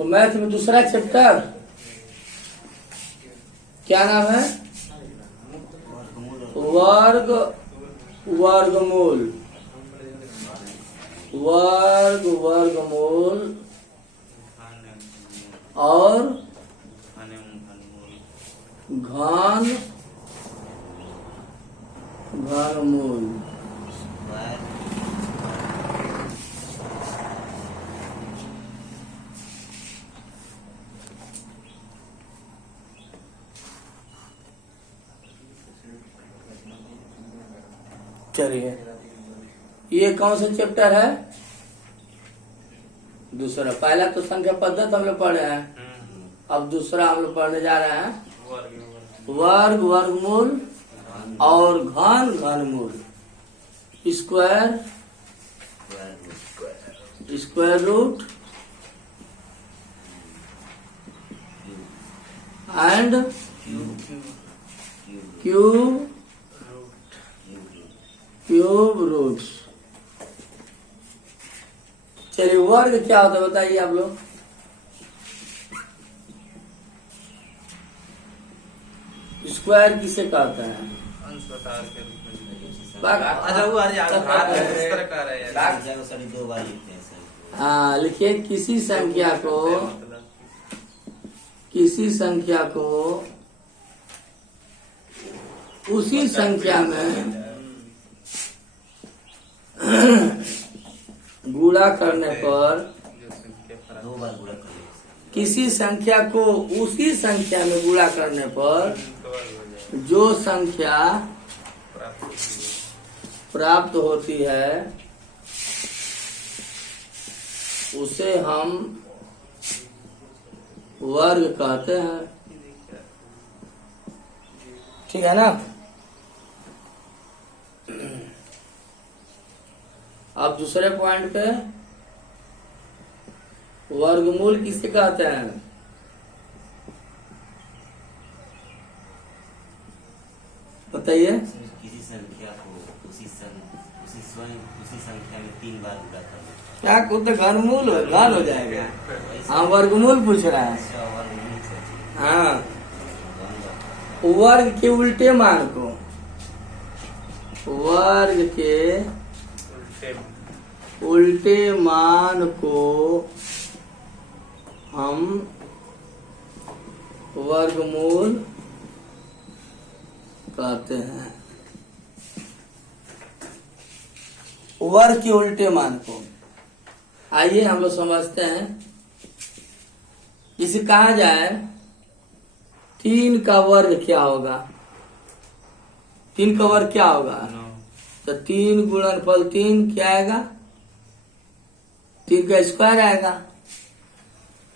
तो मैथ में दूसरा चैप्टर क्या नाम है? वर्ग वर्गमूल। वर्ग वर्गमूल और घन घनमूल। चलिए, ये कौन सा चैप्टर है? दूसरा। पहला तो संख्या पद्धति हम लोग पढ़े हैं, अब दूसरा हम लोग पढ़ने जा रहे हैं वर्ग वर्गमूल और घन घनमूल। Square square root and cube cube roots. चलिए, वर्ग क्या होता है बताइए आप लोग। स्क्वायर किसे कहते हैं? हाँ, लिखिए। किसी संख्या को उसी संख्या में गुणा करने पर, किसी संख्या को उसी संख्या में गुणा करने पर जो संख्या प्राप्त होती है उसे हम वर्ग कहते हैं। ठीक है ना? अब दूसरे पॉइंट पे, वर्गमूल किसे कहते हैं? बताइए। किसी संख्या को उसी संख्या में 3 बार गुणा करना। क्या कुछ घनमूल घन हो जाएगा। हाँ, वर्गमूल पूछ रहा है। हाँ, वर्ग के उल्टे मान को, वर्ग के उल्टे मान को हम वर्गमूल कहते हैं। वर्ग के उल्टे मान को आइए हम लोग समझते हैं। इसे कहा जाए 3 का वर्ग क्या होगा? 3 का वर्ग क्या होगा? तो 3 गुणनफल 3 क्या आएगा? 3 का स्क्वायर आएगा।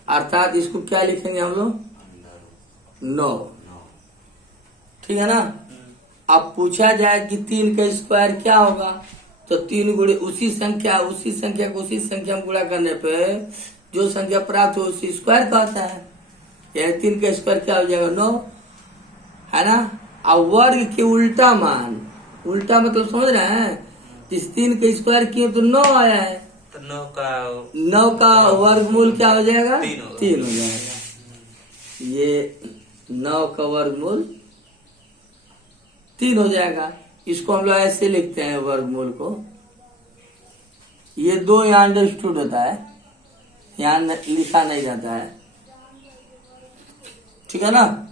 अर्थात इसको क्या लिखेंगे हम लोग? 9। ठीक है ना? अब पूछा जाए कि 3 का स्क्वायर क्या होगा, तो 3 गुणे उसी संख्या को उसी संख्या में गुणा करने पे जो संख्या प्राप्त हो उसी स्क्वायर कहता है। यानी 3 का स्क्वायर क्या हो जाएगा? 9, है ना? अब वर्ग के उल्टा मान, उल्टा मतलब समझ रहे हैं? इस 3 का स्क्वायर किए तो 9 आया है, तो 9 का वर्गमूल क्या हो जाएगा? 3 हो जाएगा। ये 9 का वर्गमूल 3 हो जाएगा। इसको हम लोग ऐसे लिखते हैं वर्गमूल को। ये 2 यहाँ अंडरस्टूड होता है, यहाँ लिखा नहीं जाता है। ठीक है ना?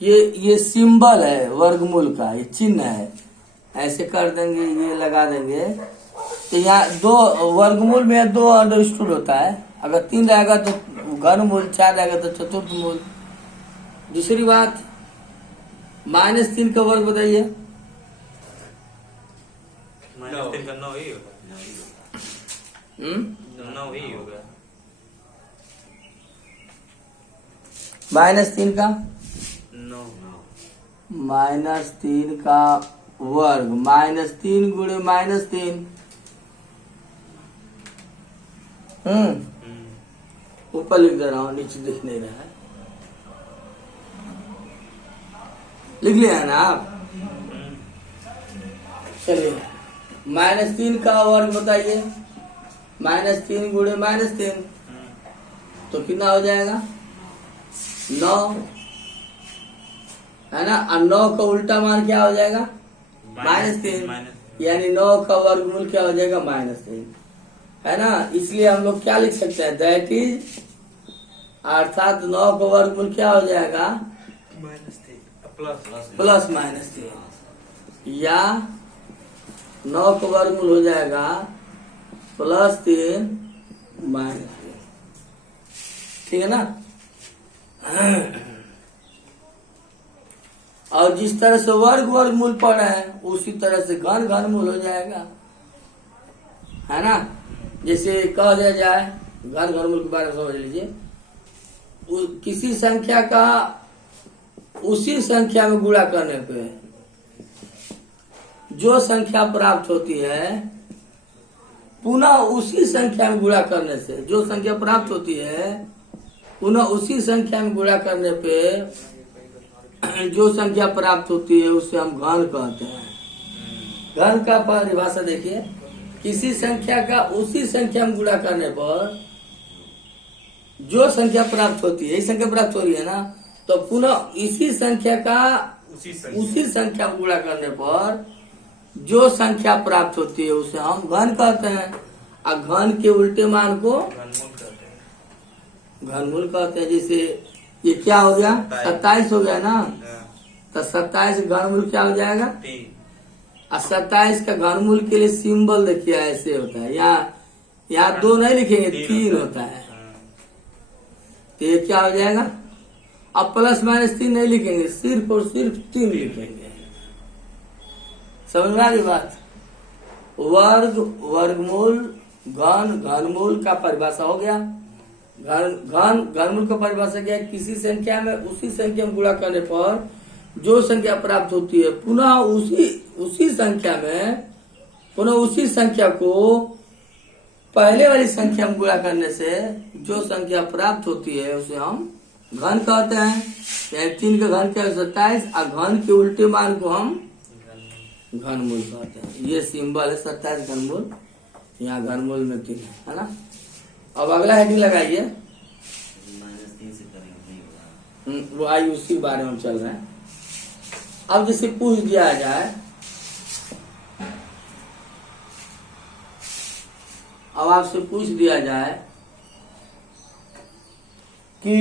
ये सिंबल है वर्गमूल का, ये चिन्ह है। ऐसे कर देंगे, ये लगा देंगे तो यहाँ 2 वर्गमूल में 2 अंडरस्टूड होता है। अगर 3 रहेगा तो घनमूल, 4 रहेगा तो चतुर्थमूल। दूसरी बात, -3 का वर्ग बताइए। -3 का 9 ही होगा। 9 ही होगा। -3 का 9 -3 का वर्ग, -3 गुणे -3। ऊपर लिख दे रहा हूँ, नीचे दिख नहीं रहा है। लिख लिया है ना आप? चलिए, -3 का वर्ग बताइए। -3 गुणे -3 तो कितना हो जाएगा 9, है ना। और 9 का उल्टा मान क्या हो जाएगा -3, यानी 9 का वर्गमूल क्या हो जाएगा -3, है ना। इसलिए हम लोग क्या लिख सकते हैं, दैट इज, अर्थात 9 का वर्गमूल क्या हो जाएगा प्लस +-3, या 9 का वर्गमूल हो जाएगा +3 -3, ठीक है ना। और जिस तरह से वर्गमूल पढ़े हैं उसी तरह से घनमूल हो जाएगा, है ना। जैसे कह दिया जाए घनमूल के बारे में समझ लीजिए, किसी संख्या का उसी संख्या में गुणा करने पे जो संख्या प्राप्त होती है, पुनः उसी संख्या में गुणा करने से जो संख्या प्राप्त होती है, पुनः उसी संख्या में गुणा करने पे जो संख्या प्राप्त होती है उसे हम घन कहते हैं। घन का परिभाषा देखिए, किसी संख्या का उसी संख्या में गुणा करने पर जो संख्या प्राप्त होती है, यही संख्या प्राप्त हो रही है ना, तो पुनः इसी संख्या का उसी संख्या में गुणा करने पर जो संख्या प्राप्त होती है उसे हम घन कहते हैं। और घन के उल्टे मान को घनमूल कहते हैं। जैसे ये क्या हो गया 27 हो गया ना, तो 27 घनमूल क्या हो जाएगा, और 27 का घनमूल के लिए सिंबल देखिए ऐसे होता है, यहाँ 2 नहीं लिखेंगे, 3 होता है, तो ये क्या हो जाएगा। अब +-3 नहीं लिखेंगे, सिर्फ और सिर्फ 3 लिखेंगे। समझ में आ गई बात। वर्गमूल घनमूल का परिभाषा हो गया। घनमूल का परिभाषा क्या है, किसी संख्या में उसी संख्या में गुणा करने पर जो संख्या प्राप्त होती है, पुनः उसी संख्या में पुनः उसी संख्या को पहले वाली संख्या में गुणा करने से जो संख्या प्राप्त होती है उसे हम घन कहते हैं। यानी 3 का घन क्या है 27, और घन के उल्टे मान को हम घनमूल कहते हैं। ये सिंबल है 27 घनमूल, यहाँ घनमूल में 3 है ना। अब अगला हेडिंग लगाइए, -3 से करेंगे नहीं होगा। वो आई उसी बारे में हम चल रहे हैं। अब जैसे पूछ दिया जाए, अब आपसे पूछ दिया जाए कि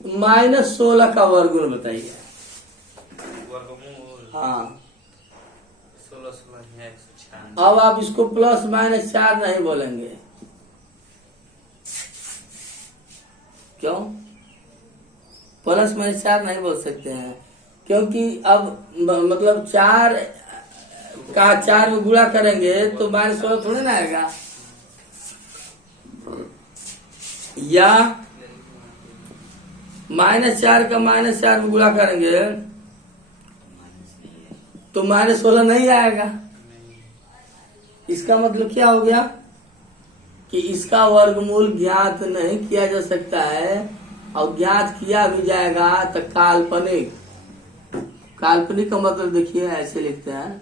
-16 का वर्गमूल बताइए। वर्गमूल हाँ, 16 है 196। अब आप इसको +-4 नहीं बोलेंगे, क्यों +-4 नहीं बोल सकते हैं, क्योंकि अब मतलब 4 का 4 में गुणा करेंगे तो -16 थोड़ी ना आएगा, या -4 का -4 में गुणा करेंगे तो -16 नहीं आएगा। इसका मतलब क्या हो गया कि इसका वर्गमूल ज्ञात नहीं किया जा सकता है, और ज्ञात किया भी जाएगा तो काल्पनिक। काल्पनिक का मतलब देखिए ऐसे लिखते हैं,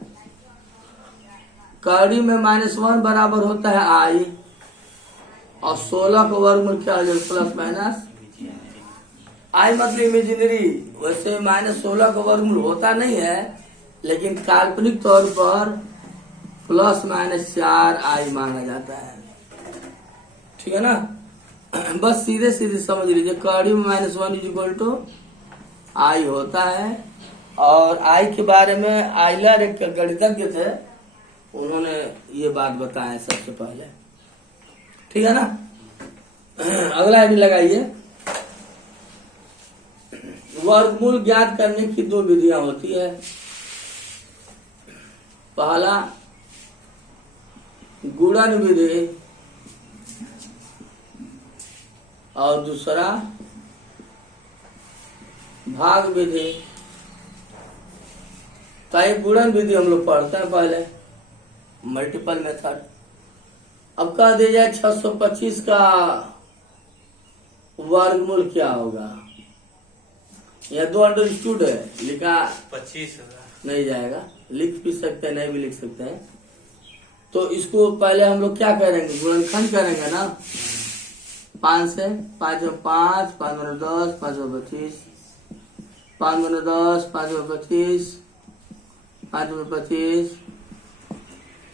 कड़ी में -1 बराबर होता है आई, और 16 का वर्गमूल क्या हो जाएगा +-। आई मतलब इमेजिनरी, वैसे -16 का वर्गमूल होता नहीं है, लेकिन काल्पनिक तौर पर +-4 आई माना जाता है, ठीक है ना। बस सीधे सीधे समझ लीजिए, कड़ी में -1 = आई होता है। और आई के बारे में आइलर एक गणितज्ञ थे, उन्होंने ये बात बताया सबसे पहले, ठीक है ना। अगला आइडिया लगाइए, वर्गमूल ज्ञात करने की 2 विधियां होती है। पहला गुणन विधि और दूसरा भाग विधि। तो गुणन विधि हम लोग पढ़ते हैं पहले, मल्टीपल मेथड। अब कह दिया जाए 625 का वर्गमूल क्या होगा, यह 2 अंडरस्टूड है, लिखा 25 होगा। नहीं जाएगा, लिख भी सकते हैं नहीं भी लिख सकते हैं। तो इसको पहले हम लोग क्या करेंगे, गुणनखंड करेंगे ना। 5 से 5 में 5, 5 में 10, 5 में 25, 5 में 10, 5 में 25, 5 में 25,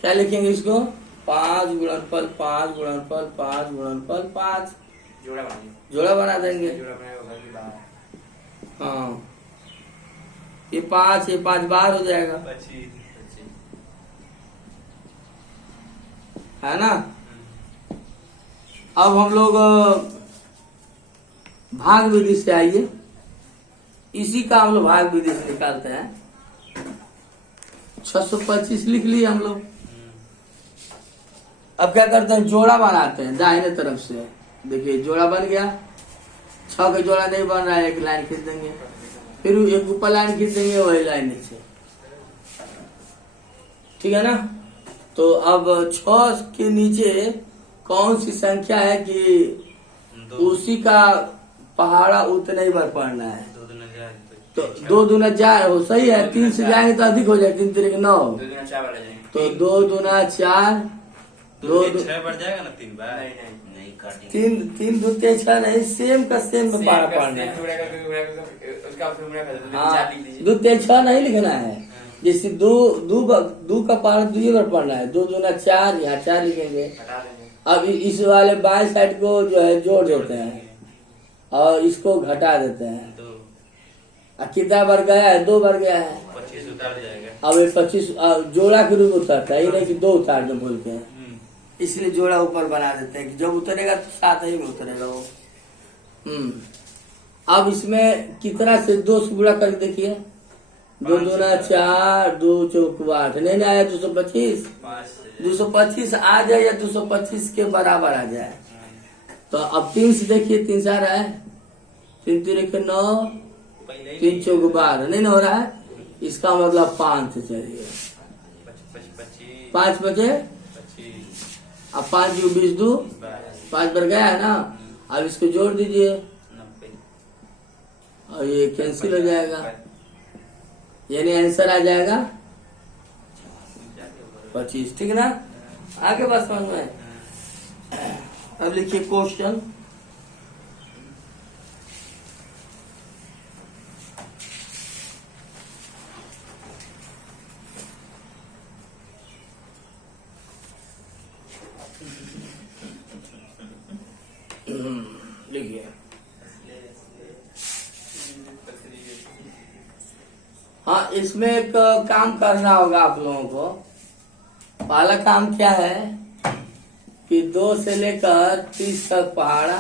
क्या लिखेंगे इसको, 5 गुणनफल 5 गुणनफल 5 गुणनफल 5, जोड़ा बना जोड़ा बना देंगे। जोड़ा बनाएगा घर की बाहर हाँ, ये 5 बाहर हो जाएगा, 25 है ना। अब हम लोग भाग विधि से आइए, इसी का हम लोग भाग विधि से निकालते हैं। 625 लिख लिए हम लोग। अब क्या करते हैं, जोड़ा बनाते हैं दाहिने तरफ से। देखिए जोड़ा बन गया, 6 का जोड़ा नहीं बन रहा है, एक लाइन खींच देंगे, फिर एक ऊपर लाइन खींच देंगे, वही लाइन नीचे, ठीक है ना। तो अब 6 के नीचे कौन सी संख्या है कि उसी का पहाड़ा उतना ही बार पढ़ना है। 2 दूना 4 तो 2 दूना 4 हो, सही है। 3 से जाएंगे तो अधिक हो जाएगा, 3 3 9, 2 दूना 4 वाला जाएंगे तो 2 दूना 4, 2 6 बढ़ जाएगा ना 3 बार नहीं काटेंगे। 3 दूते 6 नहीं, सेम का सेम में पहाड़ा पढ़ना है। उसका फिर मेरा कर हाँ, 4 लिख दीजिए। 2 3 6 नहीं लिखना है। जैसे 2 का पहाड़ा 2 बार पढ़ना है, 2 दूना 4, यहाँ 4 लिखेंगे। हटा देंगे अब इस वाले बाएं साइड को जो है जोड़ देते हैं और इसको घटा देते हैं। 2 कितना बार गया है, 2 बार गया है। 25 उतार जाएगा। अब ये 25 जोड़ा के रूप उतरता है, ये नहीं कि 2 उतार दो बोल के, इसलिए जोड़ा ऊपर बना देते हैं कि जब उतरेगा तो साथ ही में उतरेगा वो। अब इसमें कितना से 2 से गुणा करके देखिए, 2 दूना 4, 2 चौक 8, नहीं आया 225, 225 आ जाए या 225 के बराबर आ जाए। तो अब 3 से देखिए, 3 से आ रहा है, 3 3 के 9, 3 चौक 12, नहीं हो रहा है, इसका मतलब 5 से चलिए, 5 बचे, अब 5 20 2, 5 बार गया है ना। अब इसको जोड़ दीजिए और ये कैंसिल हो जाएगा, यानी आंसर आ जाएगा 25, ठीक है ना। आगे बात समझ में। अब लिखिए क्वेश्चन, लिखिए। हाँ, इसमें एक काम करना होगा आप लोगों को। पहला काम क्या है कि 2 से लेकर 30 तक पहाड़ा,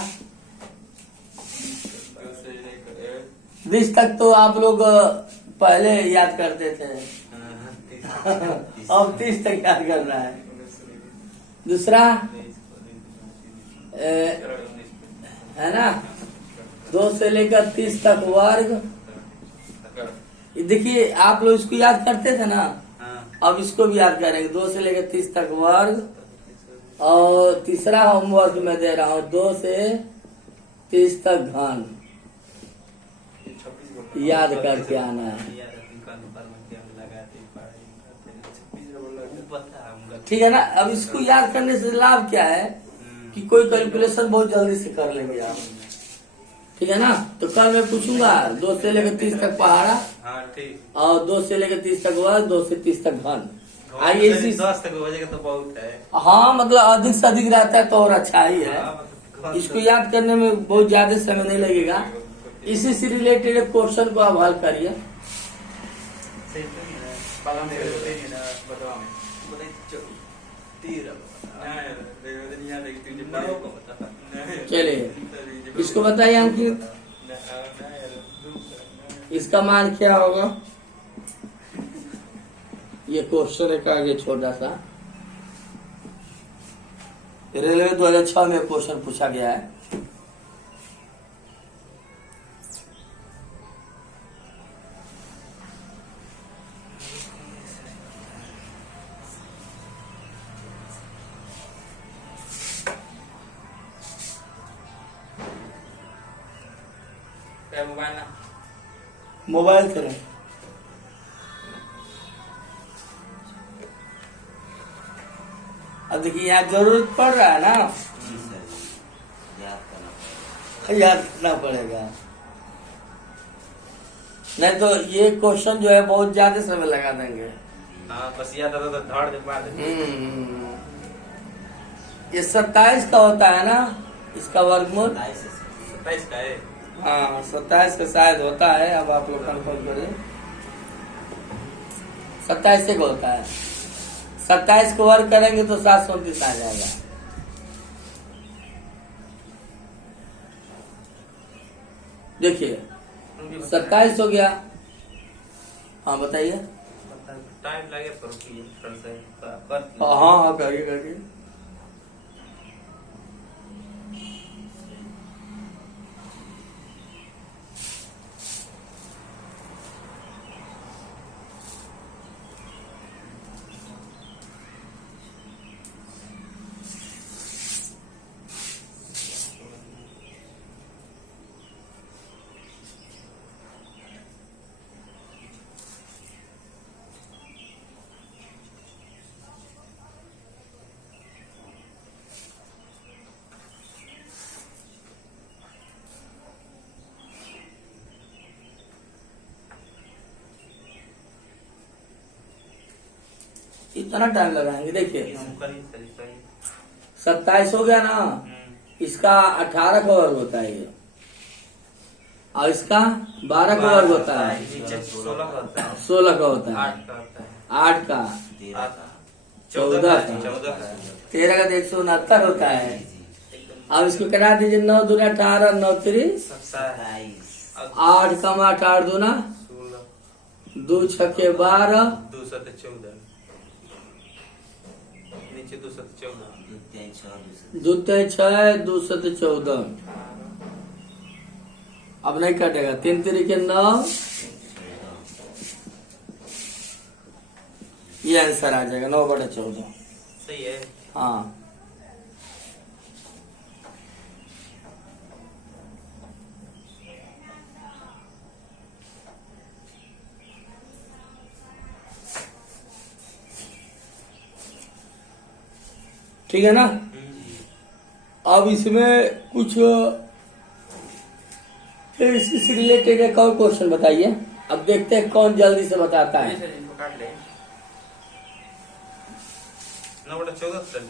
20 तक तो आप लोग पहले याद करते थे, अब 30 तक याद करना है। दूसरा है ना, 2 से लेकर 30 तक वर्ग। देखिए आप लोग इसको याद करते थे ना, अब इसको भी याद करेंगे। 2 से लेकर 30 तक वर्ग, और तीसरा होमवर्क में दे रहा हूँ 2 से 30 तक घन, याद करके आना है, ठीक है ना। अब इसको याद करने से लाभ क्या है कि कोई कैलकुलेशन बहुत जल्दी से कर लेंगे आप, ठीक है ना। तो कल मैं पूछूंगा 2 से लेकर 30 तक पहाड़ा, और 2 से लेकर 30 तक वर्ग, 2 से 30 तक घन। आइए इसी 10 तक हो जाएगा तो बहुत है। हाँ, मतलब अधिक से अधिक रहता है तो और अच्छा ही है। इसको याद करने में बहुत ज्यादा समय नहीं लगेगा। इसी से रिलेटेड क्वेश्चन को आप हल करिए। चलिए इसको बताइए अंकित, इसका मान क्या होगा। ये क्वेश्चन है आगे छोटा सा, रेलवे 2006 में क्वेश्चन पूछा गया है। मोबाइल करें, अब देखिए यहाँ जरूरत पड़ रहा है ना, जी सर जी, याद करना पड़ेगा। याद करना पड़ेगा, नहीं तो ये क्वेश्चन जो है बहुत ज्यादा समय लगा देंगे। हाँ बस याद आता तो धाड़ दे मार दे। ये 27 का होता है ना, इसका वर्गमूल 27 है सर। 27 का है। हाँ 27 का शायद होता है, अब आप लोग कंफर्म करें। 27 का होता है, 27 को वर्ग करेंगे तो 729 आ जाएगा। देखिए 27 हो गया। हाँ बताइए। टाइम लगे पर रुकिए, पर हाँ हाँ करिए करिए। इतना टाइम लगाएंगे। देखिए करिए सही सही। 27 हो गया ना, इसका 18 का वर्ग होता है ये, और इसका 12 का वर्ग होता है, नीचे 16 का होता है, 16 का होता है, 8 का होता है, 8 का, 13 का, 14 का, का, 14 का। 13 का 169 होता है। अब इसको करा दीजिए, 9 दूना 18, 9 3 27, 8 कम 8, 8 दूना 16, 2 छक्के 12, 214, नीचे 214, द्वितीय 6 दूते 6, 214। अब नहीं कटेगा, 3 3 9, ये आंसर आ जाएगा 9/14। सही है। हाँ ठीक है ना। अब इसमें कुछ इसी से रिलेटेड एक और क्वेश्चन बताइए। अब देखते हैं कौन जल्दी से बताता है। सर इनको काट ले। 9/14 सर।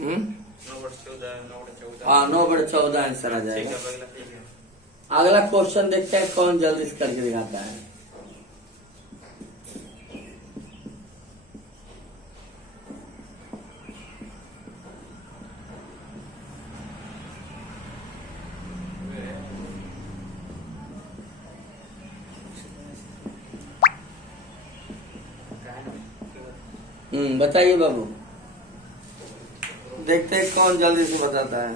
9/14, 9/14। हाँ 9/14 आंसर आ ठीक जाएगा। है, अगला ठीक है। अगला क्वेश्चन देखते हैं कौन जल्दी से करके दिखाता है। बताइए बाबू, देखते हैं कौन जल्दी से बताता है।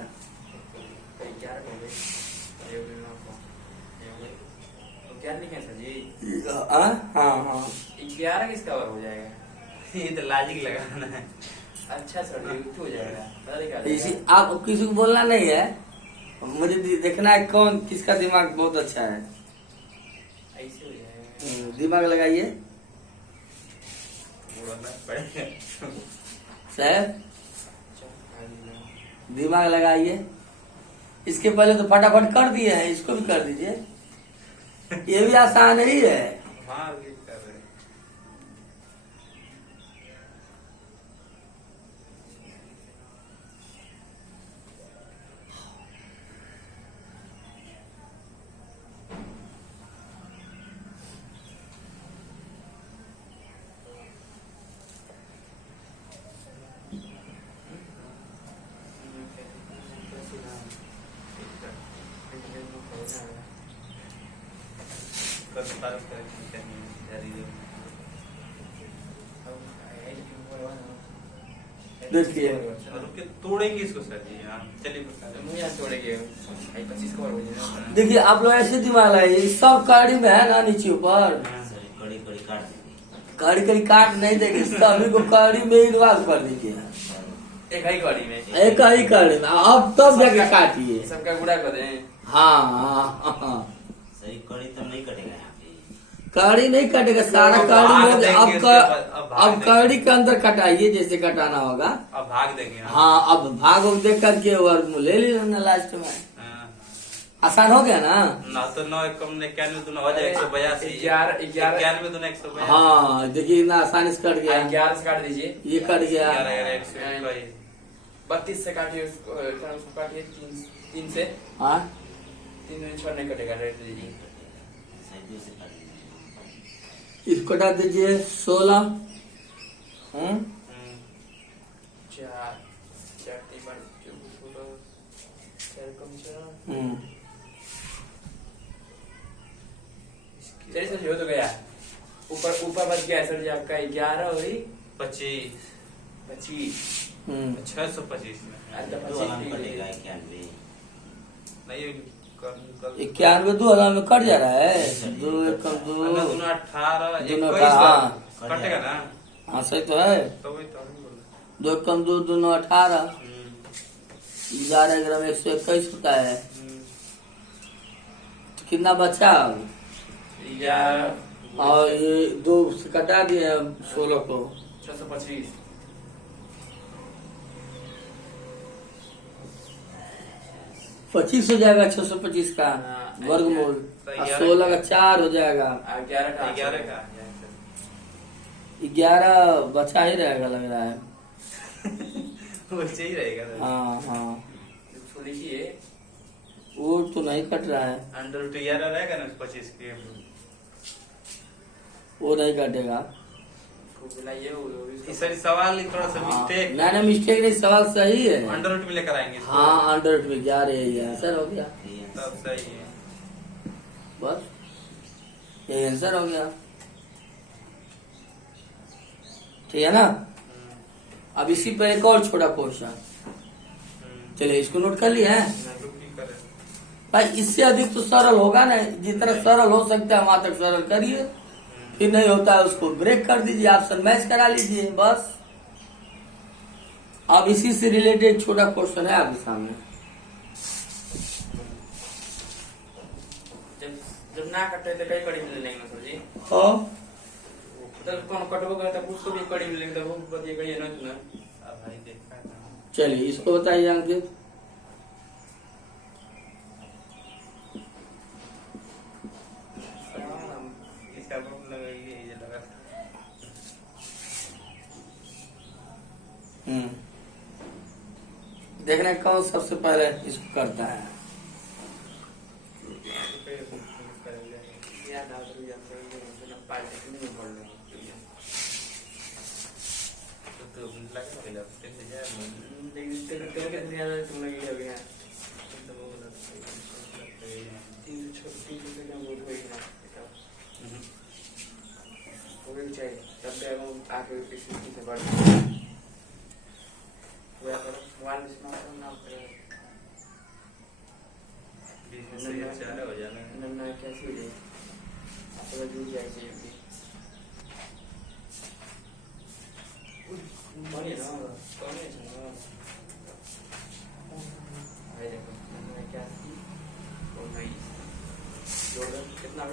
11 हो गए। 11 लिखे सर जी। हाँ हाँ हाँ 11 किसका और हो जाएगा? ये तो लॉजिक लगाना है। अच्छा सर ये हो जाएगा। पता नहीं क्या इसी जाएगा। आप किसी को बोलना नहीं है, मुझे देखना है कौन किसका दिमाग बहुत अच्छा है। ऐसे हो जाएगा। दिमाग लगाइए बोलना पड़ेगा। साहब, दिमाग लगाइए। इसके पहले तो फटाफट कर दिए हैं, इसको भी कर दीजिए। ये भी आसान ही है। हाँ ये कर रहे हैं। देखिए तोड़ेंगे इसको सर जी। हाँ चलिए मुझे तोड़ेंगे। 25 का हो जाएगा। देखिए, आप लोग ऐसे दिमाग लगाइए, सब कड़ी में है ना नीचे ऊपर, सर कड़ी कड़ी काट देंगे। कड़ी कड़ी काट नहीं देंगे, सभी को कड़ी में ही दिमाग कर दीजिए। एक ही कड़ी में एक ही कड़ी में, अब तब जाके काटिए। सबका गुड़ा कर दें। हाँ हाँ हाँ सही कड़ी तो नहीं कटेगा यहाँ पे। कड़ी नहीं कटेगा, सारा अब कड़ी भाग में देंगे अब उसके बाद, अब भाग अब देंगे। कड़ी के अंदर कटाइए जैसे कटाना होगा। अब भाग देंगे ना। हाँ, अब भाग देख करके वर्गमूल ले लेना लास्ट में। हाँ। आसान हो गया ना। ना तो 9 एकम ने 91 दूना हो जाए 182। 91 दूना 182। हाँ देखिए ना, आसानी से कट गया। 11 से काट दीजिए। ये कट गया। 11 32 से काटिए उसको, काटिए 3 से। हाँ 3 में 6 नहीं कटेगा, रेट दीजिए। इसको कटा दीजिए 16। 4 4 3 4 कम 4। चलिए सर, हो तो गया। ऊपर ऊपर बच गया सर जी आपका 11 और 25। 625 में। तो आराम पड़ेगा 91। नहीं, 91 दो हजार में कट जा रहा है। 2 एकम 2 दोनों 18 दोनों 21 हाँ। कटेगा ना। हाँ सही तो है। तो वही तो हम बोल 2 एकम 2 दोनों 18। रहे। 11 ग्राम 121 होता है। तो कितना बचा अब? या और ये 2 से कटा दिए 16 को। 625। 25 हो जाएगा 625 का हाँ, वर्गमूल। तो और 11 16 का 4 हो जाएगा। 11 का 11 बचा ही रहेगा लग रहा है। वैसे ही रहेगा सर। हाँ हाँ, इसको लिखिए। वो तो नहीं कट रहा है, अंडर रूट 11 रहेगा ना 25 के। वो नहीं कटेगा। इसको बुलाइए, इस सवाल थोड़ा सा हाँ, मिस्टेक। ना ना मिस्टेक नहीं, सवाल सही है। अंडर रूट में लेकर आएंगे इसको। हाँ अंडर में 11 यही आंसर हो गया। तब सही है। बस यही आंसर हो गया, ठीक है ना। अब इसी पर एक और छोटा क्वेश्चन, चलिए इसको नोट कर लिया है भाई। इससे अधिक तो सरल होगा ना, जितना सरल हो सकता है वहां तक सरल करिए, फिर नहीं होता है उसको ब्रेक कर दीजिए, ऑप्शन मैच करा लीजिए बस। अब इसी से रिलेटेड छोटा क्वेश्चन है आपके सामने। जब ना कटे तो कई कड़ी मिल लेंगे सर जी। हाँ तो कौन कटबो करता है उसको भी कड़ी मिलेंगे, तो वो बताइए कड़ी है ना तुम्हें। अब भाई देखा था। चलिए इसको बताइए अंकित। इसका बहुत लगा ये लगा। देखने कौन सबसे पहले इसको करता है। हो जाना कैसे हो जाए, आपका जुड़ जाए बढ़िया ना, क्या कितना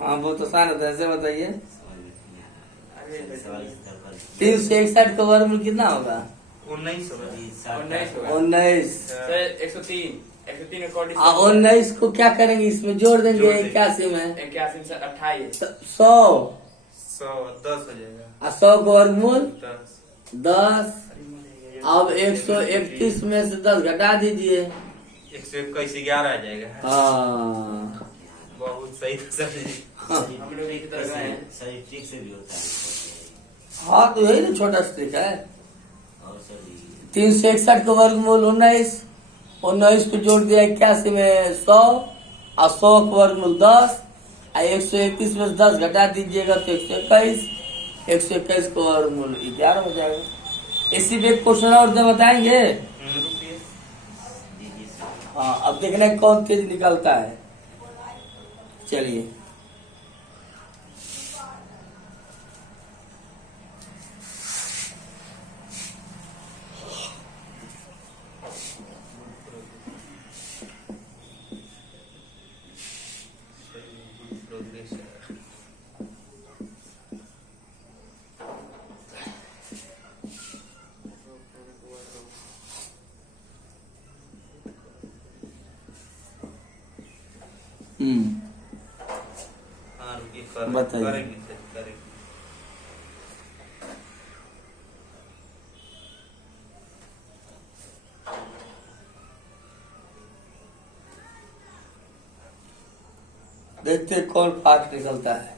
हाँ बहुत आसान होता है, ऐसे बताइए। सवाल 361 का वर्गमूल कितना होगा? 19 19। 103 103 और 19 को क्या करेंगे, इसमें जोड़ देंगे जोड़ देंगे। 81 में 81 से 28 100 10 हो जाएगा। और 100 का वर्गमूल 10 10। अब 131 में से 10 घटा दीजिए। 121 11 आ जाएगा। हाँ बहुत सही था सर जी। हम लोग एक तरह हैं। सही ठीक से भी होता है। हाँ तो यही ना छोटा स्ट्रिक है। और सर 361 का वर्गमूल 19, 19 को जोड़ दिया 81 में 100 और 100 का वर्गमूल 10 और 131 में से 10 घटा दीजिएगा तो 121, 121 का वर्गमूल 11 हो जाएगा। इसी पे क्वेश्चन और दे बताएंगे। हाँ अब देखना है कौन तेज निकलता है। चलिए ये कर बताइए। करेंगे सर, करेंगे। देखते हैं कौन फास्ट निकलता है।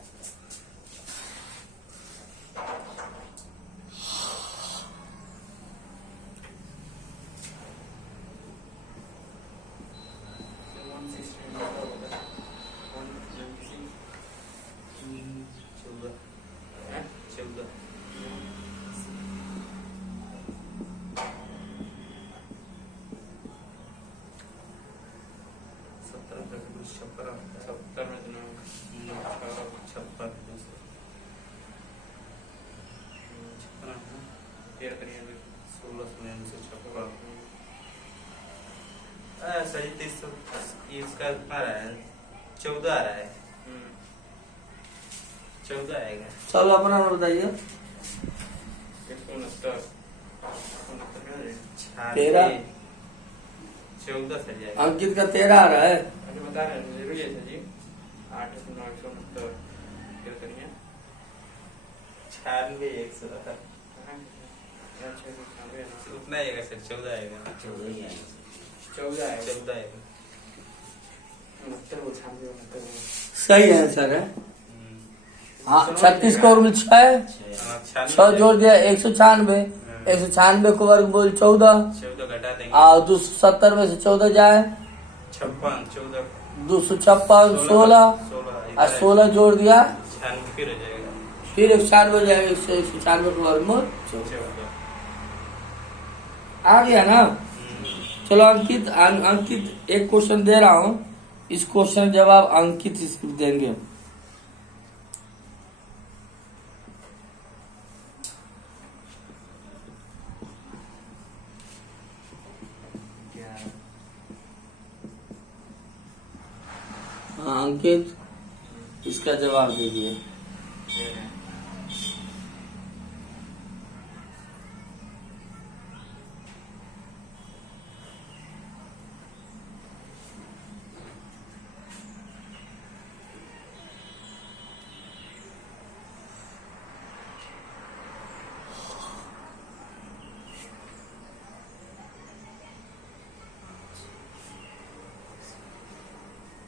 सही 300 इसका कितना रहा है? 14 आ रहा है। 14 आएगा। चलो अपना नंबर बताइए। 13 14 सही जाएगा। अंकित का 13 आ रहा है। अरे बता रहे हैं जरूरी है सर जी। 8 9 169 क्या करिए 96 100 उतना आएगा सर 14 आएगा 14 ही आएंगे 14 आएगा 14 आएगा सही आंसर है। हाँ 36 को वर्ग 6 6 जोड़ दिया 196। 196 को वर्ग बोल 14। 14 घटा देंगे 270 में से 14 जाए 56 14 256 16 और 16 जोड़ दिया 96 फिर हो जाएगा फिर 196 हो जाएगा। 196 को वर्गमूल 14 आ गया ना। चलो अंकित अंकित एक क्वेश्चन दे रहा हूँ, इस क्वेश्चन जवाब अंकित इसको देंगे। हाँ अंकित इसका जवाब दीजिए।